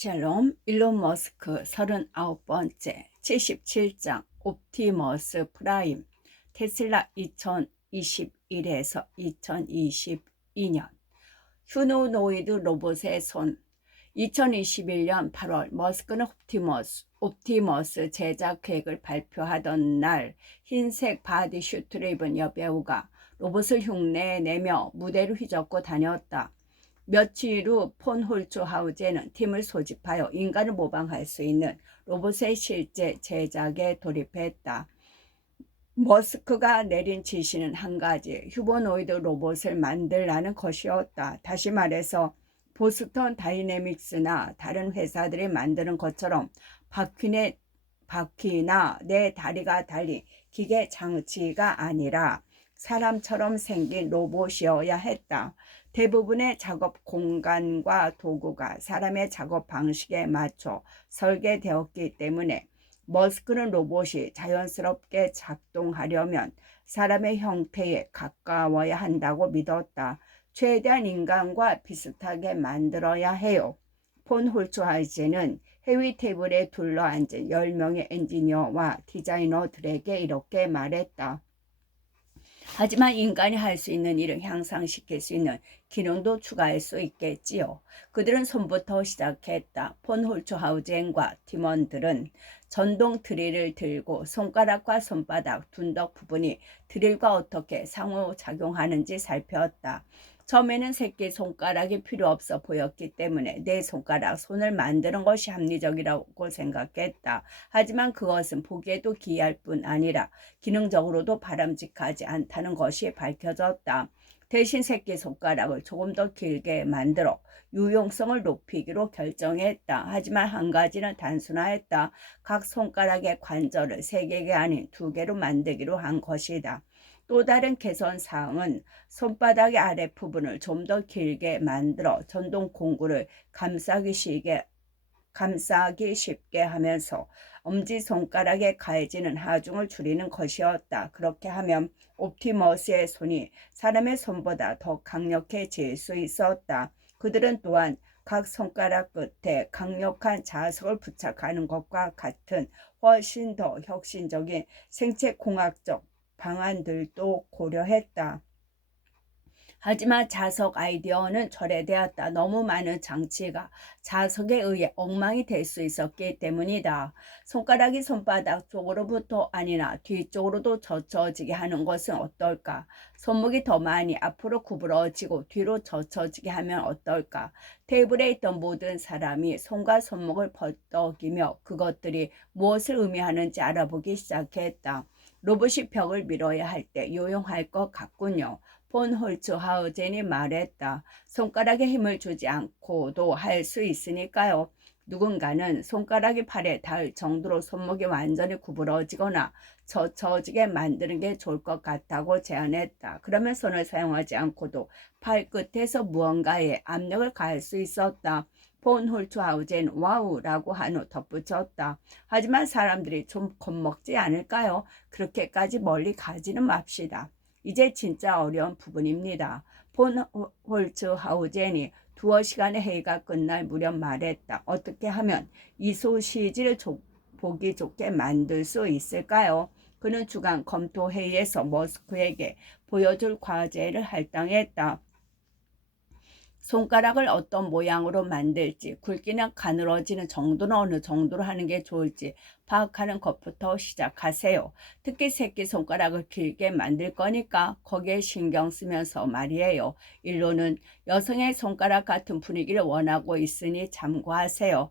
샬롬. 일론 머스크 39번째 77장 옵티머스 프라임 테슬라 2021에서 2022년 휴노노이드 로봇의 손. 2021년 8월 머스크는 옵티머스 제작 계획을 발표하던 날 흰색 바디슈트를 입은 여배우가 로봇을 흉내내며 무대를 휘젓고 다녔다. 며칠 후 폰 홀츠하우제는 팀을 소집하여 인간을 모방할 수 있는 로봇의 실제 제작에 돌입했다. 머스크가 내린 지시는 한 가지, 휴머노이드 로봇을 만들라는 것이었다. 다시 말해서 보스턴 다이내믹스나 다른 회사들이 만드는 것처럼 바퀴나 내 다리가 달린 기계 장치가 아니라 사람처럼 생긴 로봇이어야 했다. 대부분의 작업 공간과 도구가 사람의 작업 방식에 맞춰 설계되었기 때문에 머스크는 로봇이 자연스럽게 작동하려면 사람의 형태에 가까워야 한다고 믿었다. 최대한 인간과 비슷하게 만들어야 해요. 폰 홀츠하우제는 회의 테이블에 둘러앉은 10명의 엔지니어와 디자이너들에게 이렇게 말했다. 하지만 인간이 할 수 있는 일을 향상시킬 수 있는 기능도 추가할 수 있겠지요. 그들은 손부터 시작했다. 폰 홀츠하우젠과 팀원들은 전동 드릴을 들고 손가락과 손바닥, 둔덕 부분이 드릴과 어떻게 상호작용하는지 살폈다. 처음에는 새끼손가락이 필요 없어 보였기 때문에 네 손가락, 손을 만드는 것이 합리적이라고 생각했다. 하지만 그것은 보기에도 기이할 뿐 아니라 기능적으로도 바람직하지 않다는 것이 밝혀졌다. 대신 새끼손가락을 조금 더 길게 만들어 유용성을 높이기로 결정했다. 하지만 한 가지는 단순화했다. 각 손가락의 관절을 3개가 아닌 2개로 만들기로 한 것이다. 또 다른 개선 사항은 손바닥의 아랫부분을 좀 더 길게 만들어 전동 공구를 감싸기 쉽게 하면서 엄지손가락에 가해지는 하중을 줄이는 것이었다. 그렇게 하면 옵티머스의 손이 사람의 손보다 더 강력해질 수 있었다. 그들은 또한 각 손가락 끝에 강력한 자석을 부착하는 것과 같은 훨씬 더 혁신적인 생체공학적 방안들도 고려했다. 하지만 자석 아이디어는 철회되었다. 너무 많은 장치가 자석에 의해 엉망이 될 수 있었기 때문이다. 손가락이 손바닥 쪽으로부터 아니나 뒤쪽으로도 젖혀지게 하는 것은 어떨까? 손목이 더 많이 앞으로 구부러지고 뒤로 젖혀지게 하면 어떨까? 테이블에 있던 모든 사람이 손과 손목을 벌떡이며 그것들이 무엇을 의미하는지 알아보기 시작했다. 로봇이 벽을 밀어야 할 때 유용할 것 같군요. 폰 홀츠하우젠이 말했다. 손가락에 힘을 주지 않고도 할 수 있으니까요. 누군가는 손가락이 팔에 닿을 정도로 손목이 완전히 구부러지거나 젖혀지게 만드는 게 좋을 것 같다고 제안했다. 그러면 손을 사용하지 않고도 팔 끝에서 무언가에 압력을 가할 수 있었다. 폰 홀츠하우젠 와우라고 한 후 덧붙였다. 하지만 사람들이 좀 겁먹지 않을까요? 그렇게까지 멀리 가지는 맙시다. 이제 진짜 어려운 부분입니다. 폰 홀츠하우젠이 두어 시간의 회의가 끝날 무렵 말했다. 어떻게 하면 이 소시지를 보기 좋게 만들 수 있을까요? 그는 주간 검토 회의에서 머스크에게 보여줄 과제를 할당했다. 손가락을 어떤 모양으로 만들지, 굵기나 가늘어지는 정도는 어느 정도로 하는 게 좋을지 파악하는 것부터 시작하세요. 특히 새끼손가락을 길게 만들 거니까 거기에 신경 쓰면서 말이에요. 일로는 여성의 손가락 같은 분위기를 원하고 있으니 참고하세요.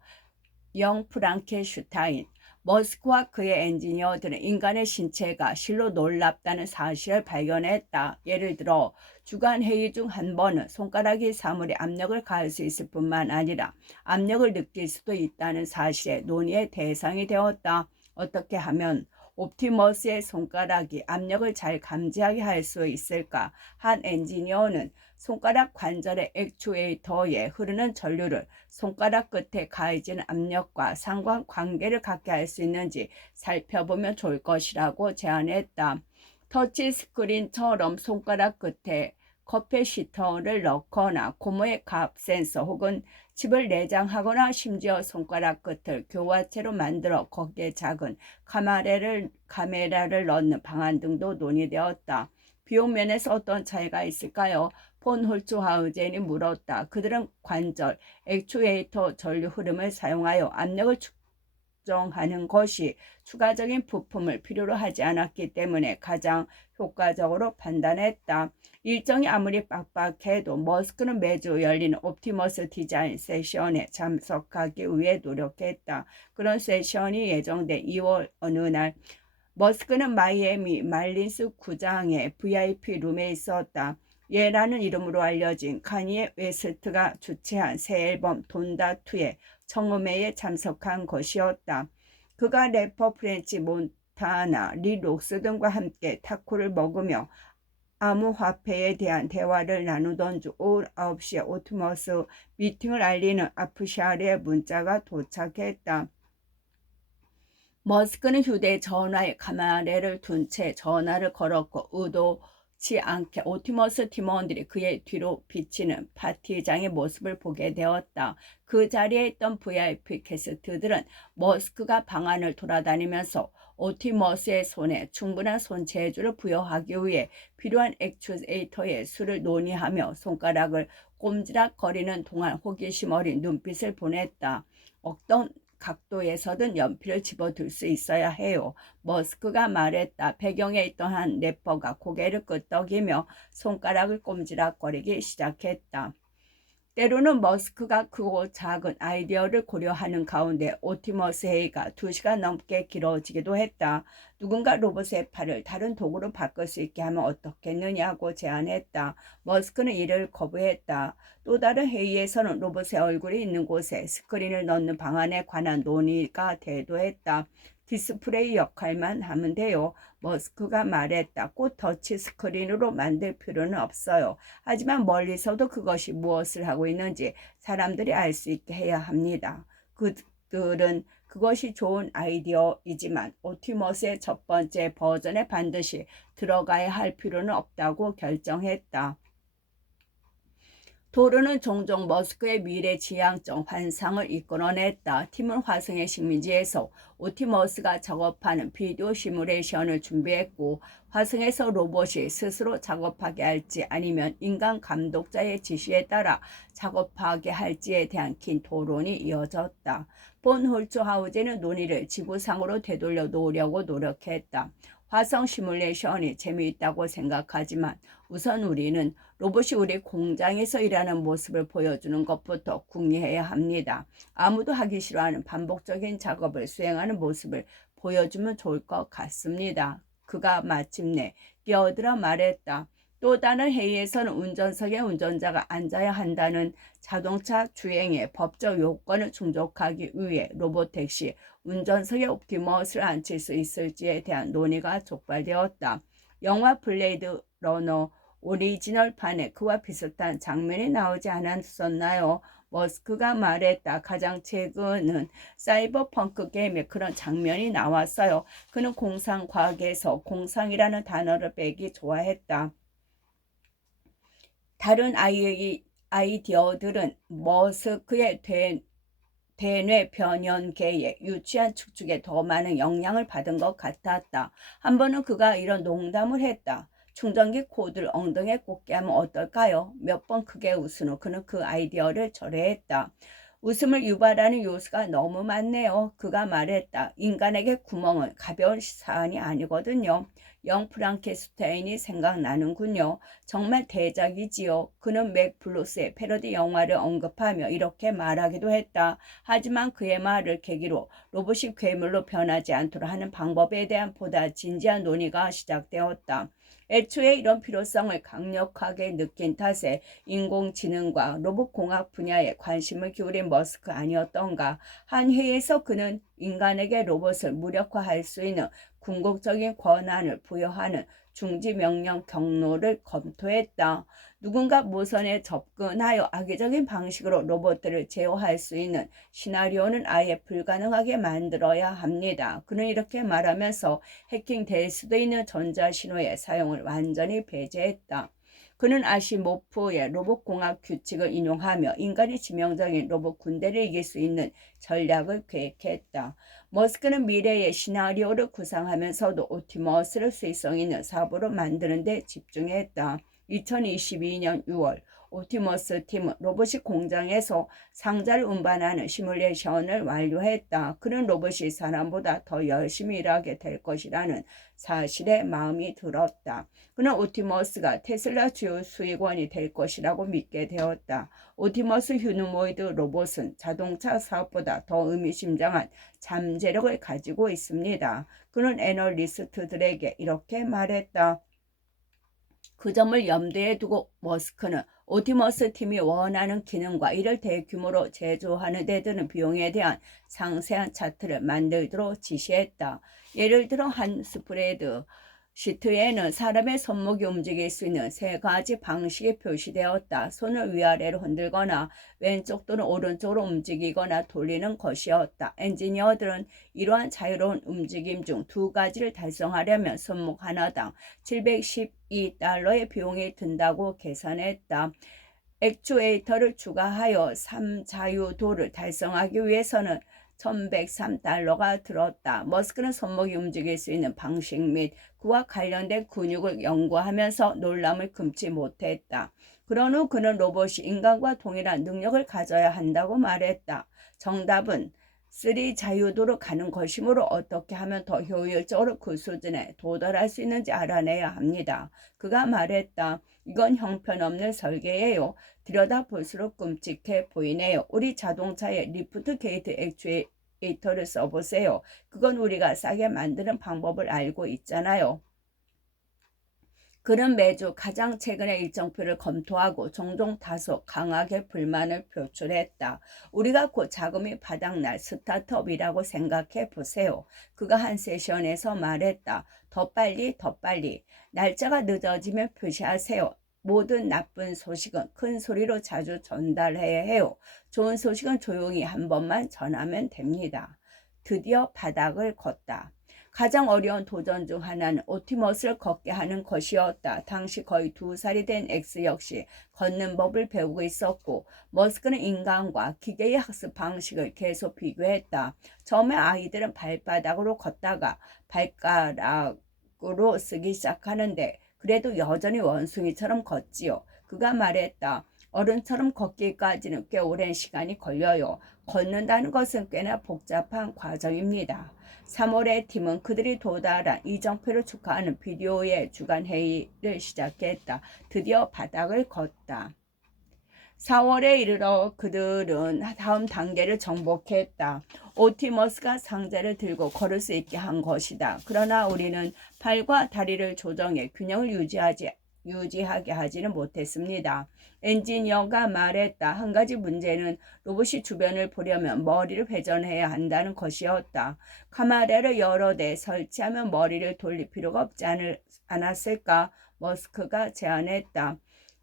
영 프랑켄슈타인. 머스크와 그의 엔지니어들은 인간의 신체가 실로 놀랍다는 사실을 발견했다. 예를 들어 주간 회의 중 한 번은 손가락이 사물에 압력을 가할 수 있을 뿐만 아니라 압력을 느낄 수도 있다는 사실에 논의의 대상이 되었다. 어떻게 하면 옵티머스의 손가락이 압력을 잘 감지하게 할 수 있을까? 한 엔지니어는 손가락 관절의 액추에이터에 흐르는 전류를 손가락 끝에 가해지는 압력과 상관관계를 갖게 할 수 있는지 살펴보면 좋을 것이라고 제안했다. 터치 스크린처럼 손가락 끝에 커패시터를 넣거나 고무의 값 센서 혹은 칩을 내장하거나 심지어 손가락 끝을 교화체로 만들어 거기에 작은 카메라를 넣는 방안 등도 논의되었다. 비용 면에서 어떤 차이가 있을까요? 폰 홀츠하우젠이 물었다. 그들은 관절, 액추에이터 전류 흐름을 사용하여 압력을 측정하는 것이 추가적인 부품을 필요로 하지 않았기 때문에 가장 효과적으로 판단했다. 일정이 아무리 빡빡해도 머스크는 매주 열리는 옵티머스 디자인 세션에 참석하기 위해 노력했다. 그런 세션이 예정된 2월 어느 날 머스크는 마이애미 말린스 구장의 VIP 룸에 있었다. 예라는 이름으로 알려진 카니에 웨스트가 주최한 새 앨범 돈다2의 청음회에 참석한 것이었다. 그가 래퍼 프렌치 몬타나, 리 록스 등과 함께 타코를 먹으며 암호화폐에 대한 대화를 나누던 중 오후 9시에 오트머스 미팅을 알리는 아프샤르의 문자가 도착했다. 머스크는 휴대전화에 카메라를 둔 채 전화를 걸었고 의도치 않게 오티머스 팀원들이 그의 뒤로 비치는 파티장의 모습을 보게 되었다. 그 자리에 있던 VIP 게스트들은 머스크가 방안을 돌아다니면서 오티머스의 손에 충분한 손재주를 부여하기 위해 필요한 액추에이터의 수를 논의하며 손가락을 꼼지락거리는 동안 호기심 어린 눈빛을 보냈다. 어떤 각도에서든 연필을 집어들 수 있어야 해요. 머스크가 말했다. 배경에 있던 한 래퍼가 고개를 끄덕이며 손가락을 꼼지락거리기 시작했다. 때로는 머스크가 크고 작은 아이디어를 고려하는 가운데 오티머스 회의가 2시간 넘게 길어지기도 했다. 누군가 로봇의 팔을 다른 도구로 바꿀 수 있게 하면 어떻겠느냐고 제안했다. 머스크는 이를 거부했다. 또 다른 회의에서는 로봇의 얼굴이 있는 곳에 스크린을 넣는 방안에 관한 논의가 대도했다. 디스플레이 역할만 하면 돼요. 머스크가 말했다. 꼭 터치 스크린으로 만들 필요는 없어요. 하지만 멀리서도 그것이 무엇을 하고 있는지 사람들이 알 수 있게 해야 합니다. 그들은 그것이 좋은 아이디어이지만 오티머스의 첫 번째 버전에 반드시 들어가야 할 필요는 없다고 결정했다. 도르는 종종 머스크의 미래지향적 환상을 이끌어냈다. 팀은 화성의 식민지에서 오티머스가 작업하는 비디오 시뮬레이션을 준비했고 화성에서 로봇이 스스로 작업하게 할지 아니면 인간 감독자의 지시에 따라 작업하게 할지에 대한 긴 토론이 이어졌다. 본 홀츠하우젠은 논의를 지구상으로 되돌려 놓으려고 노력했다. 화성 시뮬레이션이 재미있다고 생각하지만 우선 우리는 로봇이 우리 공장에서 일하는 모습을 보여주는 것부터 궁리해야 합니다. 아무도 하기 싫어하는 반복적인 작업을 수행하는 모습을 보여주면 좋을 것 같습니다. 그가 마침내 끼어들어 말했다. 또 다른 회의에서는 운전석에 운전자가 앉아야 한다는 자동차 주행의 법적 요건을 충족하기 위해 로봇택시 운전석에 옵티머스를 앉힐 수 있을지에 대한 논의가 촉발되었다. 영화 블레이드 러너 오리지널판에 그와 비슷한 장면이 나오지 않았었나요? 머스크가 말했다. 가장 최근은 사이버펑크 게임에 그런 장면이 나왔어요. 그는 공상과학에서 공상이라는 단어를 빼기 좋아했다. 다른 아이디어들은 머스크의 대뇌 변연계의 유치한 축축에 더 많은 영향을 받은 것 같았다. 한 번은 그가 이런 농담을 했다. 충전기 코드를 엉덩이에 꽂게 하면 어떨까요? 몇 번 크게 웃은 후 그는 그 아이디어를 철회했다. 웃음을 유발하는 요소가 너무 많네요. 그가 말했다. 인간에게 구멍은 가벼운 사안이 아니거든요. 영 프랑켄슈타인이 생각나는군요. 정말 대작이지요. 그는 맥 블루스의 패러디 영화를 언급하며 이렇게 말하기도 했다. 하지만 그의 말을 계기로 로봇이 괴물로 변하지 않도록 하는 방법에 대한 보다 진지한 논의가 시작되었다. 애초에 이런 필요성을 강력하게 느낀 탓에 인공지능과 로봇공학 분야에 관심을 기울인 머스크 아니었던가. 한 회의에서 그는 인간에게 로봇을 무력화할 수 있는 궁극적인 권한을 부여하는 중지명령 경로를 검토했다. 누군가 무선에 접근하여 악의적인 방식으로 로봇들을 제어할 수 있는 시나리오는 아예 불가능하게 만들어야 합니다. 그는 이렇게 말하면서 해킹될 수도 있는 전자신호의 사용을 완전히 배제했다. 그는 아시모프의 로봇공학 규칙을 인용하며 인간이 치명적인 로봇 군대를 이길 수 있는 전략을 계획했다. 머스크는 미래의 시나리오를 구상하면서도 옵티머스를 수익성 있는 사고로 만드는 데 집중했다. 2022년 6월 옵티머스 팀은 로봇이 공장에서 상자를 운반하는 시뮬레이션을 완료했다. 그는 로봇이 사람보다 더 열심히 일하게 될 것이라는 사실에 마음이 들었다. 그는 옵티머스가 테슬라 주요 수익원이 될 것이라고 믿게 되었다. 옵티머스 휴노모이드 로봇은 자동차 사업보다 더 의미심장한 잠재력을 가지고 있습니다. 그는 애널리스트들에게 이렇게 말했다. 그 점을 염두에 두고 머스크는 옵티머스 팀이 원하는 기능과 이를 대규모로 제조하는 데 드는 비용에 대한 상세한 차트를 만들도록 지시했다. 예를 들어 한 스프레드 시트에는 사람의 손목이 움직일 수 있는 세 가지 방식이 표시되었다. 손을 위아래로 흔들거나 왼쪽 또는 오른쪽으로 움직이거나 돌리는 것이었다. 엔지니어들은 이러한 자유로운 움직임 중 두 가지를 달성하려면 손목 하나당 712달러의 비용이 든다고 계산했다. 액추에이터를 추가하여 3자유도를 달성하기 위해서는 1103달러가 들었다. 머스크는 손목이 움직일 수 있는 방식 및 그와 관련된 근육을 연구하면서 놀람을 금치 못했다. 그런 후 그는 로봇이 인간과 동일한 능력을 가져야 한다고 말했다. 정답은 3 자유도로 가는 것이므로 어떻게 하면 더 효율적으로 그 수준에 도달할 수 있는지 알아내야 합니다. 그가 말했다. 이건 형편없는 설계예요. 들여다볼수록 끔찍해 보이네요. 우리 자동차에 리프트 게이트 액추에이터를 써보세요. 그건 우리가 싸게 만드는 방법을 알고 있잖아요. 그는 매주 가장 최근의 일정표를 검토하고 종종 다소 강하게 불만을 표출했다. 우리가 곧 자금이 바닥날 스타트업이라고 생각해 보세요. 그가 한 세션에서 말했다. 더 빨리 더 빨리. 날짜가 늦어지면 표시하세요. 모든 나쁜 소식은 큰 소리로 자주 전달해야 해요. 좋은 소식은 조용히 한 번만 전하면 됩니다. 드디어 바닥을 걷다. 가장 어려운 도전 중 하나는 옵티머스를 걷게 하는 것이었다. 당시 거의 2살이 된 엑스 역시 걷는 법을 배우고 있었고 머스크는 인간과 기계의 학습 방식을 계속 비교했다. 처음에 아이들은 발바닥으로 걷다가 발가락으로 쓰기 시작하는데 그래도 여전히 원숭이처럼 걷지요. 그가 말했다. 어른처럼 걷기까지는 꽤 오랜 시간이 걸려요. 걷는다는 것은 꽤나 복잡한 과정입니다. 3월에 팀은 그들이 도달한 이정표를 축하하는 비디오의 주간 회의를 시작했다. 드디어 바닥을 걷다. 4월에 이르러 그들은 다음 단계를 정복했다. 옵티머스가 상자를 들고 걸을 수 있게 한 것이다. 그러나 우리는 팔과 다리를 조정해 균형을 유지하게 하지는 못했습니다. 엔지니어가 말했다. 한 가지 문제는 로봇이 주변을 보려면 머리를 회전해야 한다는 것이었다. 카메라를 여러 대 설치하면 머리를 돌릴 필요가 없지 않았을까? 머스크가 제안했다.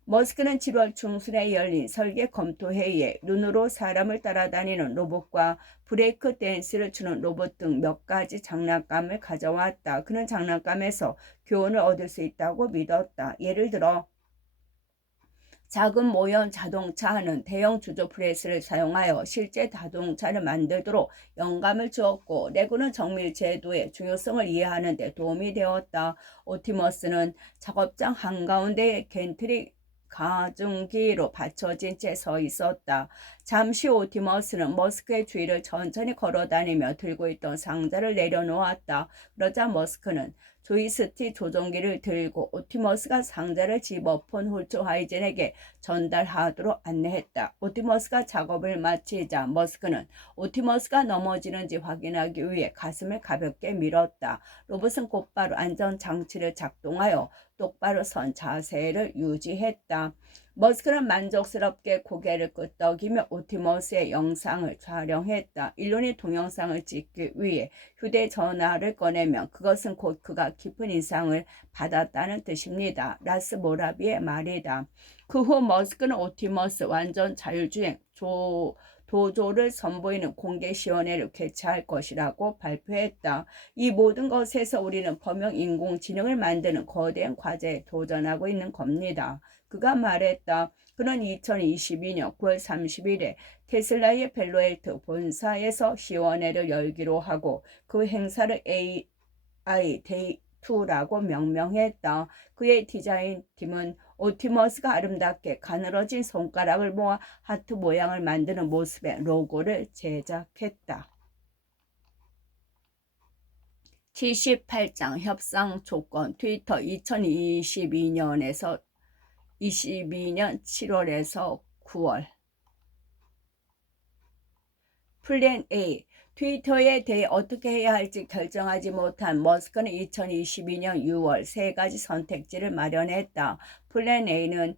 머스크는 7월 중순에 열린 설계 검토 회의에 눈으로 사람을 따라다니는 로봇과 브레이크 댄스를 추는 로봇 등 몇 가지 장난감을 가져왔다. 그는 장난감에서 교훈을 얻을 수 있다고 믿었다. 예를 들어 작은 모형 자동차는 대형 주조 프레스를 사용하여 실제 자동차를 만들도록 영감을 주었고 레고는 정밀 제도의 중요성을 이해하는 데 도움이 되었다. 옵티머스는 작업장 한가운데에 겐트리 가중기로 받쳐진 채 서 있었다. 잠시 옵티머스는 머스크의 주위를 천천히 걸어다니며 들고 있던 상자를 내려놓았다. 그러자 머스크는 조이스틱 조종기를 들고 옵티머스가 상자를 집어 폰 홀츠하이젠에게 전달하도록 안내했다. 옵티머스가 작업을 마치자 머스크는 옵티머스가 넘어지는지 확인하기 위해 가슴을 가볍게 밀었다. 로봇은 곧바로 안전장치를 작동하여 똑바로 선 자세를 유지했다. 머스크는 만족스럽게 고개를 끄덕이며 옵티머스의 영상을 촬영했다. 일론이 동영상을 찍기 위해 휴대전화를 꺼내면 그것은 곧 그가 깊은 인상을 받았다는 뜻입니다. 라스 모라비의 말이다. 그 후 머스크는 옵티머스 완전 자율주행 도조를 선보이는 공개시연회를 개최할 것이라고 발표했다. 이 모든 것에서 우리는 범용 인공지능을 만드는 거대한 과제에 도전하고 있는 겁니다. 그가 말했다. 그는 2022년 9월 30일에 테슬라의 벨로엘트 본사에서 시연회를 열기로 하고 그 행사를 AI 데이 2라고 명명했다. 그의 디자인 팀은 옵티머스가 아름답게 가늘어진 손가락을 모아 하트 모양을 만드는 모습의 로고를 제작했다. 78장 협상 조건 트위터 2022년 7월에서 9월 플랜 A 트위터에 대해 어떻게 해야 할지 결정하지 못한 머스크는 2022년 6월 세 가지 선택지를 마련했다. 플랜 A는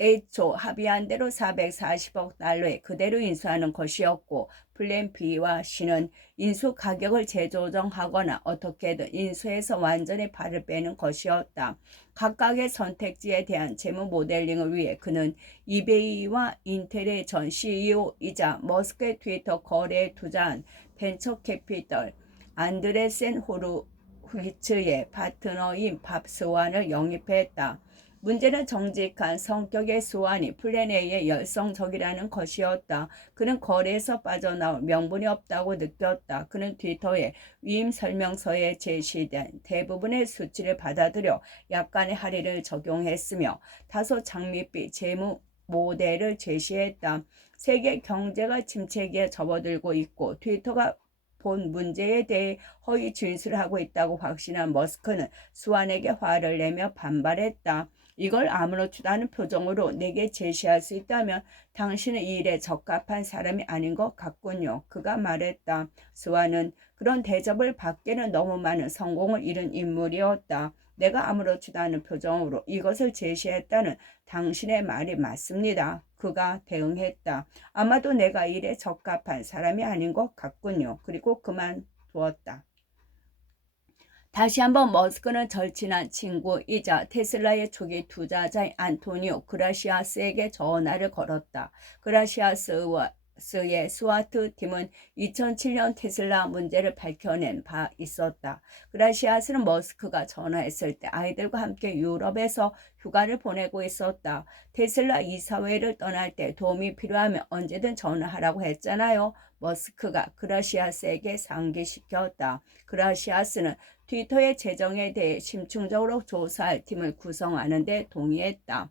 애초 합의한 대로 440억 달러에 그대로 인수하는 것이었고 플랜 B와 C는 인수 가격을 재조정하거나 어떻게든 인수해서 완전히 발을 빼는 것이었다. 각각의 선택지에 대한 재무 모델링을 위해 그는 이베이와 인텔의 전 CEO이자 머스크의 트위터 거래에 투자한 벤처 캐피털 안드레센 호르휘츠의 파트너인 밥 스완을 영입했다. 문제는 정직한 성격의 스완이 플랜 A의 열성적이라는 것이었다. 그는 거래에서 빠져나올 명분이 없다고 느꼈다. 그는 트위터의 위임 설명서에 제시된 대부분의 수치를 받아들여 약간의 할인을 적용했으며 다소 장밋빛 재무 모델을 제시했다. 세계 경제가 침체기에 접어들고 있고 트위터가 본 문제에 대해 허위 진술하고 있다고 확신한 머스크는 스완에게 화를 내며 반발했다. 이걸 아무렇지도 않은 표정으로 내게 제시할 수 있다면 당신은 이 일에 적합한 사람이 아닌 것 같군요. 그가 말했다. 스완은 그런 대접을 받기에는 너무 많은 성공을 이룬 인물이었다. 내가 아무렇지도 않은 표정으로 이것을 제시했다는 당신의 말이 맞습니다. 그가 대응했다. 아마도 내가 이 일에 적합한 사람이 아닌 것 같군요. 그리고 그만두었다. 다시 한번 머스크는 절친한 친구이자 테슬라의 초기 투자자인 안토니오 그라시아스에게 전화를 걸었다. 그라시아스의 스와트 팀은 2007년 테슬라 문제를 밝혀낸 바 있었다. 그라시아스는 머스크가 전화했을 때 아이들과 함께 유럽에서 휴가를 보내고 있었다. 테슬라 이사회를 떠날 때 도움이 필요하면 언제든 전화하라고 했잖아요. 머스크가 그라시아스에게 상기시켰다. 그라시아스는 트위터의 재정에 대해 심층적으로 조사할 팀을 구성하는 데 동의했다.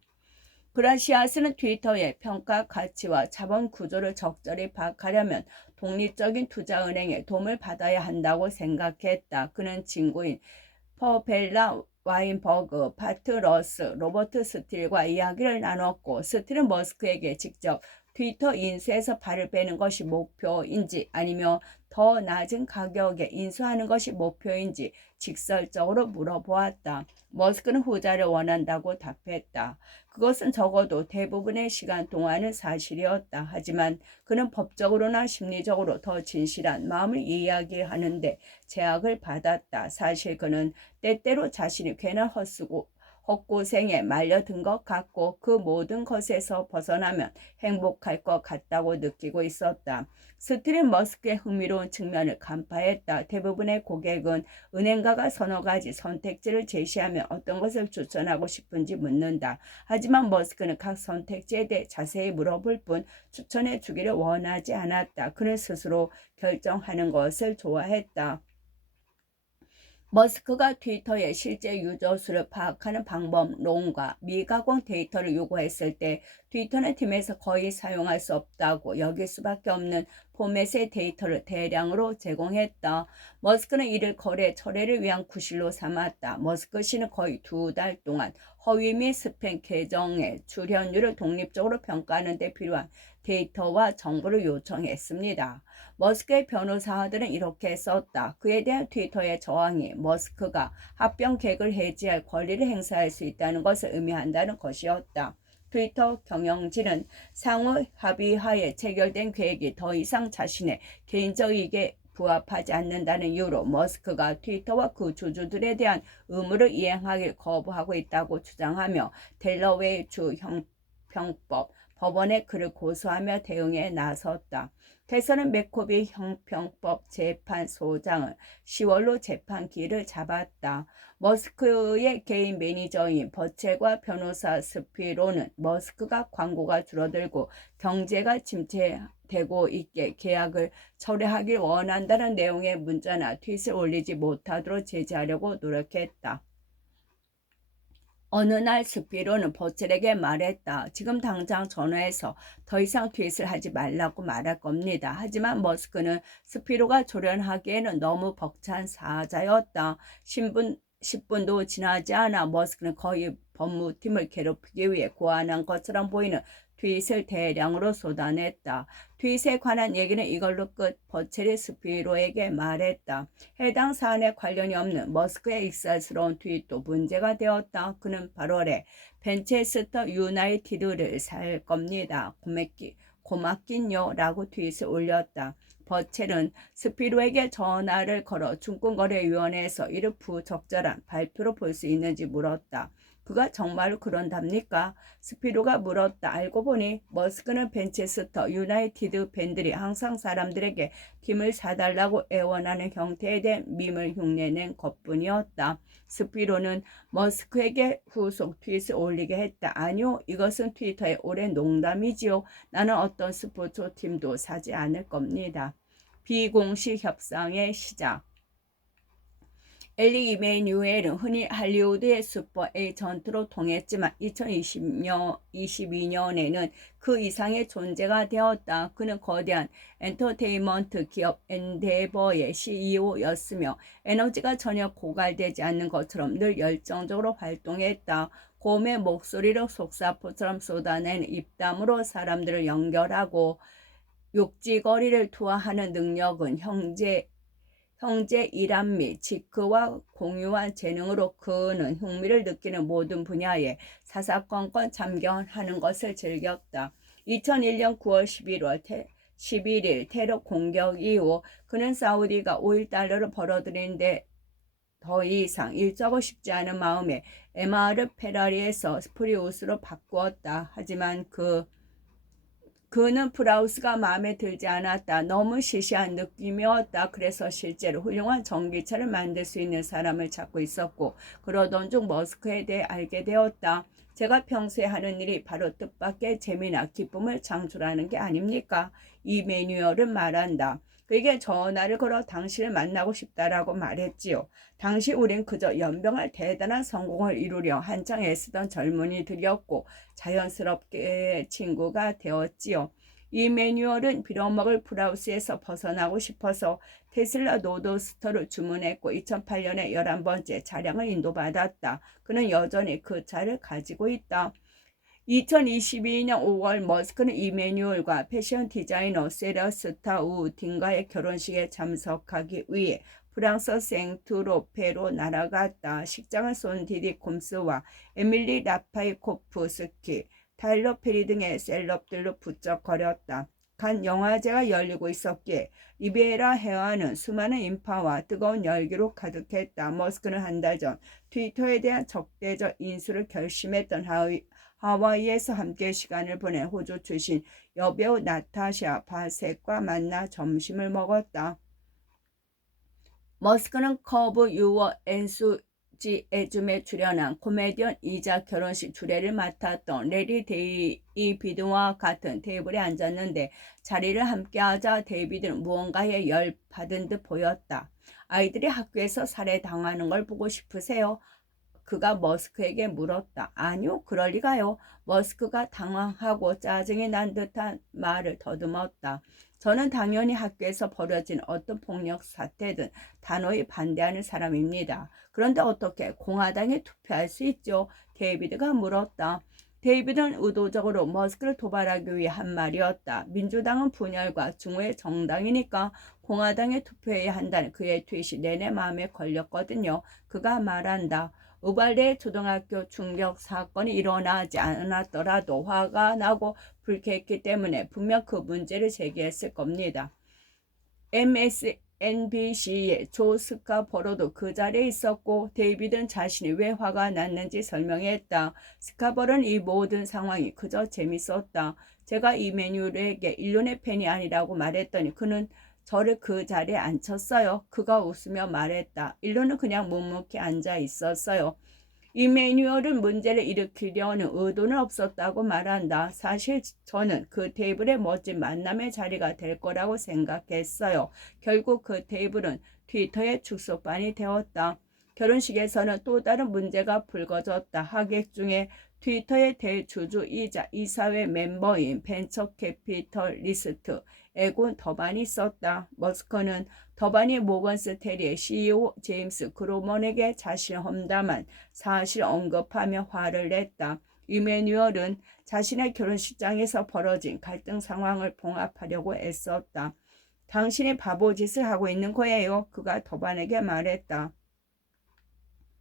그라시아스는 트위터의 평가 가치와 자본 구조를 적절히 파악하려면 독립적인 투자은행의 도움을 받아야 한다고 생각했다. 그는 친구인 퍼벨라 와인버그, 파트 러스, 로버트 스틸과 이야기를 나눴고 스틸은 머스크에게 직접 트위터 인수에서 발을 빼는 것이 목표인지 아니면 더 낮은 가격에 인수하는 것이 목표인지 직설적으로 물어보았다. 머스크는 후자를 원한다고 답했다. 그것은 적어도 대부분의 시간 동안은 사실이었다. 하지만 그는 법적으로나 심리적으로 더 진실한 마음을 이야기하는데 제약을 받았다. 사실 그는 때때로 자신이 괜한 헛고생에 말려든 것 같고 그 모든 것에서 벗어나면 행복할 것 같다고 느끼고 있었다. 스틸은 머스크의 흥미로운 측면을 간파했다. 대부분의 고객은 은행가가 서너 가지 선택지를 제시하면 어떤 것을 추천하고 싶은지 묻는다. 하지만 머스크는 각 선택지에 대해 자세히 물어볼 뿐 추천해 주기를 원하지 않았다. 그는 스스로 결정하는 것을 좋아했다. 머스크가 트위터의 실제 유저 수를 파악하는 방법론과 미가공 데이터를 요구했을 때 트위터는 팀에서 거의 사용할 수 없다고 여길 수밖에 없는 포맷의 데이터를 대량으로 제공했다. 머스크는 이를 거래 철회를 위한 구실로 삼았다. 머스크 씨는 거의 2달 동안 허위 및 스팸 계정의 출현율을 독립적으로 평가하는 데 필요한 데이터와 정보를 요청했습니다. 머스크의 변호사들은 이렇게 썼다. 그에 대한 트위터의 저항이 머스크가 합병객을 해지할 권리를 행사할 수 있다는 것을 의미한다는 것이었다. 트위터 경영진은 상호 합의하에 체결된 계획이 더 이상 자신의 개인적 이익에 부합하지 않는다는 이유로 머스크가 트위터와 그 주주들에 대한 의무를 이행하길 거부하고 있다고 주장하며 델러웨이 주 형평법 법원에 그를 고소하며 대응에 나섰다. 대선은 맥코비 형평법 재판소장을 10월로 재판기를 잡았다. 머스크의 개인 매니저인 버첼과 변호사 스피로는 머스크가 광고가 줄어들고 경제가 침체되고 있게 계약을 철회하길 원한다는 내용의 문자나 트윗을 올리지 못하도록 제지하려고 노력했다. 어느 날 스피로는 버첼에게 말했다. 지금 당장 전화해서 더 이상 트윗을 하지 말라고 말할 겁니다. 하지만 머스크는 스피로가 조련하기에는 너무 벅찬 사자였다. 10분도 지나지 않아 머스크는 거의 법무팀을 괴롭히기 위해 고안한 것처럼 보이는 트윗을 대량으로 쏟아냈다. 트윗에 관한 얘기는 이걸로 끝. 버첼이 스피로에게 말했다. 해당 사안에 관련이 없는 머스크의 익살스러운 트윗도 문제가 되었다. 그는 8월에 벤체스터 유나이티드를 살 겁니다. 고맙긴요 라고 트윗을 올렸다. 버첼은 스피로에게 전화를 걸어 증권거래위원회에서 이를 부적절한 발표로 볼 수 있는지 물었다. 그가 정말로 그런답니까? 스피로가 물었다. 알고 보니 머스크는 벤체스터 유나이티드 팬들이 항상 사람들에게 팀을 사달라고 애원하는 형태에 대한 밈을 흉내낸 것뿐이었다. 스피로는 머스크에게 후속 트윗을 올리게 했다. 아니요, 이것은 트위터의 오랜 농담이지요. 나는 어떤 스포츠 팀도 사지 않을 겁니다. 비공식 협상의 시작. 엘리 이메뉴엘은 흔히 할리우드의 슈퍼 에이전트로 통했지만 2022년에는 그 이상의 존재가 되었다. 그는 거대한 엔터테인먼트 기업 엔데버의 CEO였으며 에너지가 전혀 고갈되지 않는 것처럼 늘 열정적으로 활동했다. 고음의 목소리로 속사포처럼 쏟아낸 입담으로 사람들을 연결하고 욕지거리를 투하하는 능력은 형제 일함 및 지크와 공유한 재능으로 그는 흥미를 느끼는 모든 분야에 사사건건 참견하는 것을 즐겼다. 2001년 9월 11일 테러 공격 이후 그는 사우디가 5.1달러를 벌어들이는데 더 이상 일하고 싶지 않은 마음에 MR 페라리에서 프리우스로 바꾸었다. 하지만 그는 프라우스가 마음에 들지 않았다. 너무 시시한 느낌이었다. 그래서 실제로 훌륭한 전기차를 만들 수 있는 사람을 찾고 있었고 그러던 중 머스크에 대해 알게 되었다. 제가 평소에 하는 일이 바로 뜻밖의 재미나 기쁨을 창출하는 게 아닙니까? 이 매뉴얼은 말한다. 그에게 전화를 걸어 당신을 만나고 싶다라고 말했지요. 당시 우린 그저 연병할 대단한 성공을 이루려 한창 애쓰던 젊은이들이었고 자연스럽게 친구가 되었지요. 이 매뉴얼은 빌어먹을 프라우스에서 벗어나고 싶어서 테슬라 노드스터를 주문했고 2008년에 11번째 차량을 인도받았다. 그는 여전히 그 차를 가지고 있다. 2022년 5월 머스크는 이 매뉴얼과 패션 디자이너 세라스타 우딘가의 결혼식에 참석하기 위해 프랑스 생트로페로 날아갔다. 식장을 쏜 디디 콤스와 에밀리 라파이코프스키, 타일러 페리 등의 셀럽들로 부쩍거렸다. 간 영화제가 열리고 있었기에 리베라 해안은 수많은 인파와 뜨거운 열기로 가득했다. 머스크는 한 달 전 트위터에 대한 적대적 인수를 결심했던 하와이에서 함께 시간을 보낸 호주 출신 여배우 나타샤 바셋과 만나 점심을 먹었다. 머스크는 커브 유어 엔수지에즘에 출연한 코미디언이자 결혼식 주례를 맡았던 레리 데이비드와 같은 테이블에 앉았는데 자리를 함께하자 데이비드는 무언가에 열받은 듯 보였다. 아이들이 학교에서 살해당하는 걸 보고 싶으세요? 그가 머스크에게 물었다. 아니요, 그럴 리가요. 머스크가 당황하고 짜증이 난 듯한 말을 더듬었다. 저는 당연히 학교에서 벌어진 어떤 폭력 사태든 단호히 반대하는 사람입니다. 그런데 어떻게 공화당에 투표할 수 있죠? 데이비드가 물었다. 데이비드는 의도적으로 머스크를 도발하기 위해 한 말이었다. 민주당은 분열과 중후의 정당이니까 공화당에 투표해야 한다는 그의 트윗이 내내 마음에 걸렸거든요. 그가 말한다. 우발레 초등학교 충격 사건이 일어나지 않았더라도 화가 나고 불쾌했기 때문에 분명 그 문제를 제기했을 겁니다. NBC의 조 스카버로도 그 자리에 있었고 데이비드는 자신이 왜 화가 났는지 설명했다. 스카버로는 이 모든 상황이 그저 재밌었다. 제가 이메뉴얼에게 일론의 팬이 아니라고 말했더니 그는 저를 그 자리에 앉혔어요. 그가 웃으며 말했다. 일론은 그냥 묵묵히 앉아 있었어요. 이메뉴얼은 문제를 일으키려는 의도는 없었다고 말한다. 사실 저는 그 테이블의 멋진 만남의 자리가 될 거라고 생각했어요. 결국 그 테이블은 트위터의 축소판이 되었다. 결혼식에서는 또 다른 문제가 불거졌다. 하객 중에 트위터의 대주주이자 이사회 멤버인 벤처 캐피털리스트 에곤 더반이 있었다. 머스크는 더반이 모건 스테리의 CEO 제임스 그로먼에게 자신의 험담한 사실 언급하며 화를 냈다. 이메뉴얼은 자신의 결혼식장에서 벌어진 갈등 상황을 봉합하려고 애썼다. 당신이 바보짓을 하고 있는 거예요. 그가 더반에게 말했다.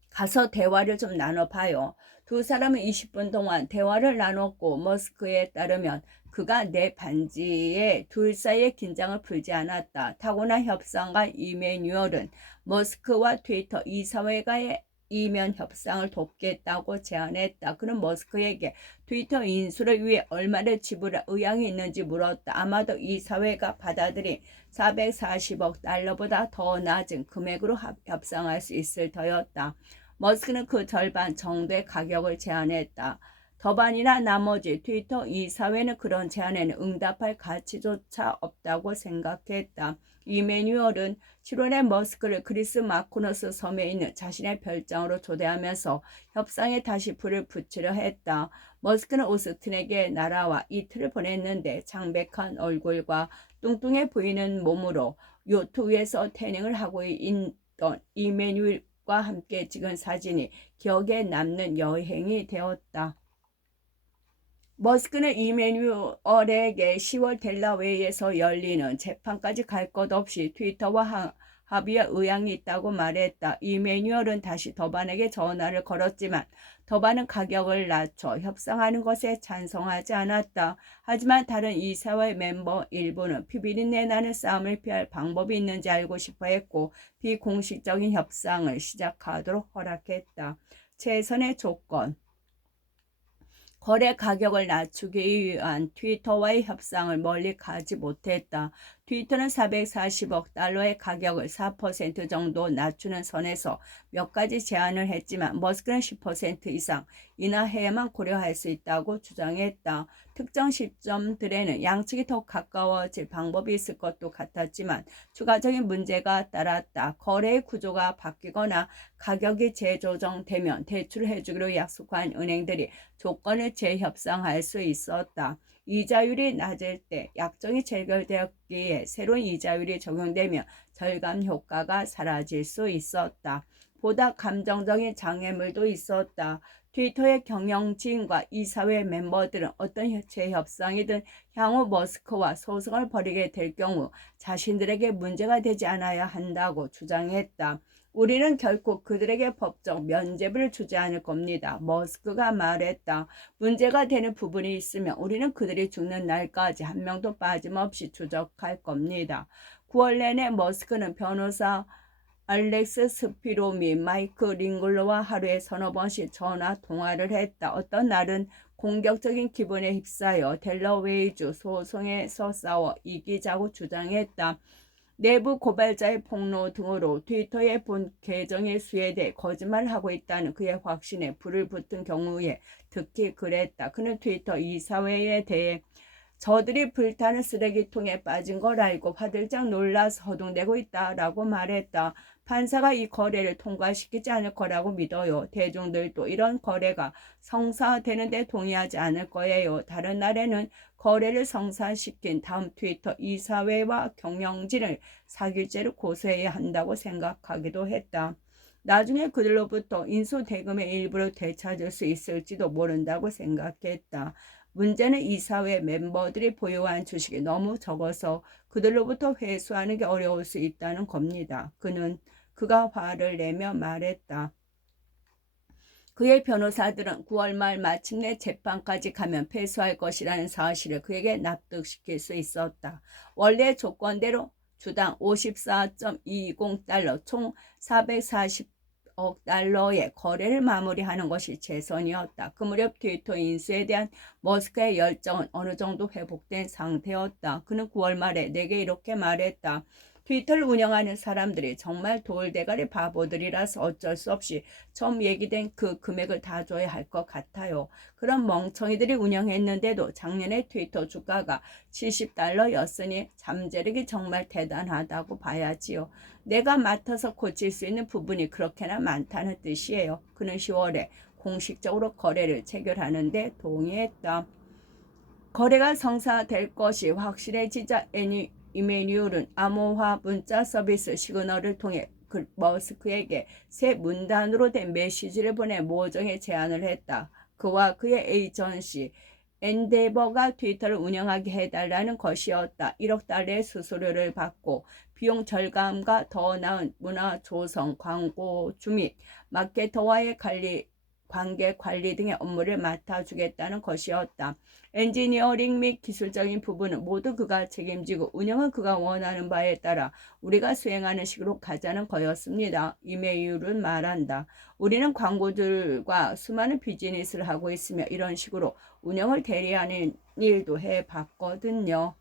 가서 대화를 좀 나눠봐요. 두 사람은 20분 동안 대화를 나눴고 머스크에 따르면 그가 내 반지에 둘 사이의 긴장을 풀지 않았다. 타고난 협상가 이메뉴얼은 머스크와 트위터 이사회가의 이면 협상을 돕겠다고 제안했다. 그는 머스크에게 트위터 인수를 위해 얼마를 지불할 의향이 있는지 물었다. 아마도 이사회가 받아들인 440억 달러보다 더 낮은 금액으로 협상할 수 있을 터였다. 머스크는 그 절반 정도의 가격을 제안했다. 더반이나 나머지 트위터 이사회는 그런 제안에는 응답할 가치조차 없다고 생각했다. 이메뉴얼은 7월에 머스크를 그리스 마코너스 섬에 있는 자신의 별장으로 초대하면서 협상에 다시 불을 붙이려 했다. 머스크는 오스틴에게 날아와 이틀을 보냈는데 창백한 얼굴과 뚱뚱해 보이는 몸으로 요트 위에서 태닝을 하고 있던 이메뉴얼과 함께 찍은 사진이 기억에 남는 여행이 되었다. 머스크는 이메뉴얼에게 10월 델라웨이에서 열리는 재판까지 갈 것 없이 트위터와 합의할 의향이 있다고 말했다. 이메뉴얼은 다시 더반에게 전화를 걸었지만 더반은 가격을 낮춰 협상하는 것에 찬성하지 않았다. 하지만 다른 이사회 멤버 일부는 피비린내 나는 싸움을 피할 방법이 있는지 알고 싶어 했고 비공식적인 협상을 시작하도록 허락했다. 최선의 조건 거래 가격을 낮추기 위한 트위터와의 협상을 멀리 가지 못했다. 트위터는 440억 달러의 가격을 4% 정도 낮추는 선에서 몇 가지 제안을 했지만 머스크는 10% 이상 인하해야만 고려할 수 있다고 주장했다. 특정 시점들에는 양측이 더 가까워질 방법이 있을 것도 같았지만 추가적인 문제가 따랐다. 거래의 구조가 바뀌거나 가격이 재조정되면 대출을 해주기로 약속한 은행들이 조건을 재협상할 수 있었다. 이자율이 낮을 때 약정이 체결되었기에 새로운 이자율이 적용되면 절감 효과가 사라질 수 있었다. 보다 감정적인 장애물도 있었다. 트위터의 경영진과 이사회 멤버들은 어떤 재협상이든 향후 머스크와 소송을 벌이게 될 경우 자신들에게 문제가 되지 않아야 한다고 주장했다. 우리는 결코 그들에게 법적 면죄부를 주지 않을 겁니다. 머스크가 말했다. 문제가 되는 부분이 있으면 우리는 그들이 죽는 날까지 한 명도 빠짐없이 추적할 겁니다. 9월 내내 머스크는 변호사 알렉스 스피로 및 마이크 링글러와 하루에 서너 번씩 전화 통화를 했다. 어떤 날은 공격적인 기분에 휩싸여 델러웨이주 소송에서 싸워 이기자고 주장했다. 내부 고발자의 폭로 등으로 트위터의 본 계정의 수에 대해 거짓말하고 있다는 그의 확신에 불을 붙은 경우에 특히 그랬다. 그는 트위터 이사회에 대해 저들이 불타는 쓰레기통에 빠진 걸 알고 화들짝 놀라서 허둥대고 있다라고 말했다. 판사가 이 거래를 통과시키지 않을 거라고 믿어요. 대중들도 이런 거래가 성사되는데 동의하지 않을 거예요. 다른 날에는 거래를 성사시킨 다음 트위터 이사회와 경영진을 사기죄로 고소해야 한다고 생각하기도 했다. 나중에 그들로부터 인수대금의 일부를 되찾을 수 있을지도 모른다고 생각했다. 문제는 이사회 멤버들이 보유한 주식이 너무 적어서 그들로부터 회수하는 게 어려울 수 있다는 겁니다. 그가 화를 내며 말했다. 그의 변호사들은 9월 말 마침내 재판까지 가면 패소할 것이라는 사실을 그에게 납득시킬 수 있었다. 원래 조건대로 주당 54.20달러, 총 440억 달러의 거래를 마무리하는 것이 최선이었다. 그 무렵 트위터 인수에 대한 머스크의 열정은 어느 정도 회복된 상태였다. 그는 9월 말에 내게 이렇게 말했다. 트위터를 운영하는 사람들이 정말 돌대가리 바보들이라서 어쩔 수 없이 처음 얘기된 그 금액을 다 줘야 할 것 같아요. 그런 멍청이들이 운영했는데도 작년에 트위터 주가가 70달러였으니 잠재력이 정말 대단하다고 봐야지요. 내가 맡아서 고칠 수 있는 부분이 그렇게나 많다는 뜻이에요. 그는 10월에 공식적으로 거래를 체결하는데 동의했다. 거래가 성사될 것이 확실해지자 이메뉴얼은 암호화 문자 서비스 시그널을 통해 머스크에게 새 문단으로 된 메시지를 보내 모종의 제안을 했다. 그와 그의 에이전시 엔데버가 트위터를 운영하게 해달라는 것이었다. 1억 달러의 수수료를 받고 비용 절감과 더 나은 문화 조성, 광고주 및 마케터와의 관계 관리 등의 업무를 맡아주겠다는 것이었다. 엔지니어링 및 기술적인 부분은 모두 그가 책임지고 운영은 그가 원하는 바에 따라 우리가 수행하는 식으로 가자는 거였습니다. 이메일은 말한다. 우리는 광고들과 수많은 비즈니스를 하고 있으며 이런 식으로 운영을 대리하는 일도 해봤거든요.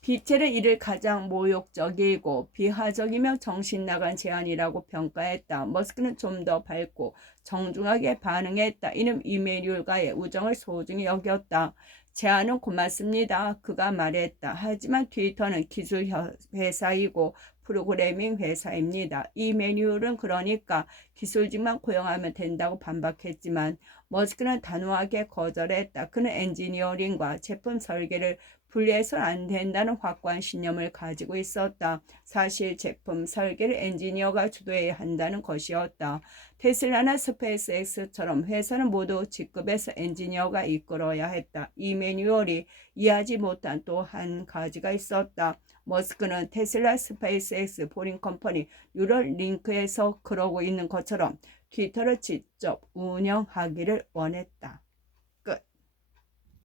빛의 일을 가장 모욕적이고 비하적이며 정신나간 제안이라고 평가했다. 머스크는 좀 더 밝고 정중하게 반응했다. 이는 이메뉴얼과의 우정을 소중히 여겼다. 제안은 고맙습니다. 그가 말했다. 하지만 트위터는 기술 회사이고 프로그래밍 회사입니다. 이메뉴얼은 그러니까 기술직만 고용하면 된다고 반박했지만 머스크는 단호하게 거절했다. 그는 엔지니어링과 제품 설계를 분리해서는 안 된다는 확고한 신념을 가지고 있었다. 사실 제품 설계를 엔지니어가 주도해야 한다는 것이었다. 테슬라나 스페이스X처럼 회사는 모두 직급에서 엔지니어가 이끌어야 했다. 이메뉴얼이 이해하지 못한 또 한 가지가 있었다. 머스크는 테슬라, 스페이스X, 보링컴퍼니, 뉴럴링크에서 그러고 있는 것처럼 트위터를 직접 운영하기를 원했다.